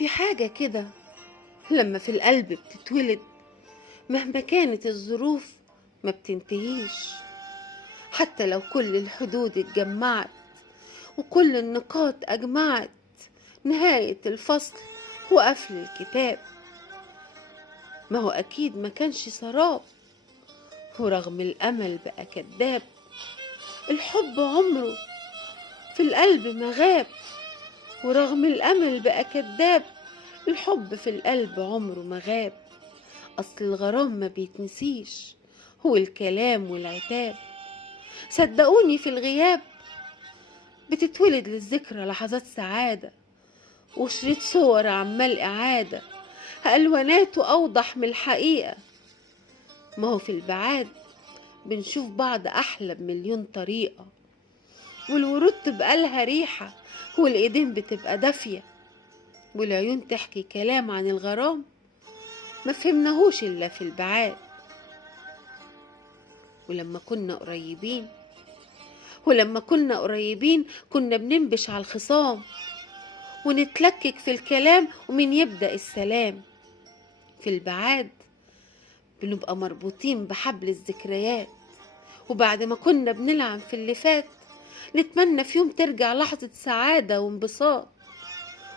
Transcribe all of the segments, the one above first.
في حاجة كده لما في القلب بتتولد، مهما كانت الظروف ما بتنتهيش. حتى لو كل الحدود اتجمعت وكل النقاط أجمعت، نهاية الفصل وقفل الكتاب. ما هو أكيد ما كانش سراب، ورغم الأمل بقى كداب. الحب عمره في القلب ما غاب، ورغم الأمل بقى كداب. الحب في القلب عمره ما غاب. أصل الغرام ما بيتنسيش، هو الكلام والعتاب. صدقوني في الغياب بتتولد للذكرى لحظات سعادة، وشريط صور عمال إعادة، ألواناته أوضح من الحقيقة. ما هو في البعاد بنشوف بعض أحلى بمليون طريقة، والورود تبقى لها ريحة، والإيدين بتبقى دافية، والعيون تحكي كلام عن الغرام ما فهمناهوش إلا في البعاد. ولما كنا قريبين كنا بننبش على الخصام، ونتلكك في الكلام ومين يبدأ السلام. في البعاد بنبقى مربوطين بحبل الذكريات، وبعد ما كنا بنلعب في اللي فات نتمنى في يوم ترجع لحظة سعادة وانبساط،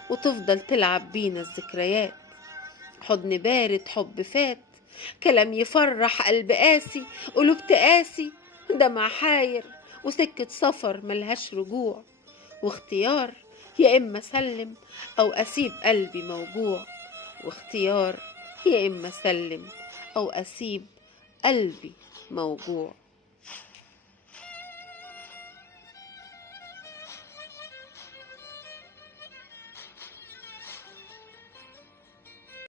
وتفضل تلعب بينا الذكريات. حضن بارد، حب فات، كلام يفرح، قلب قاسي، قلوب تقاسي، دمع حاير، وسكة سفر ملهاش رجوع، واختيار يا إما أسلم أو أسيب قلبي موجوع. واختيار يا إما أسلم أو أسيب قلبي موجوع.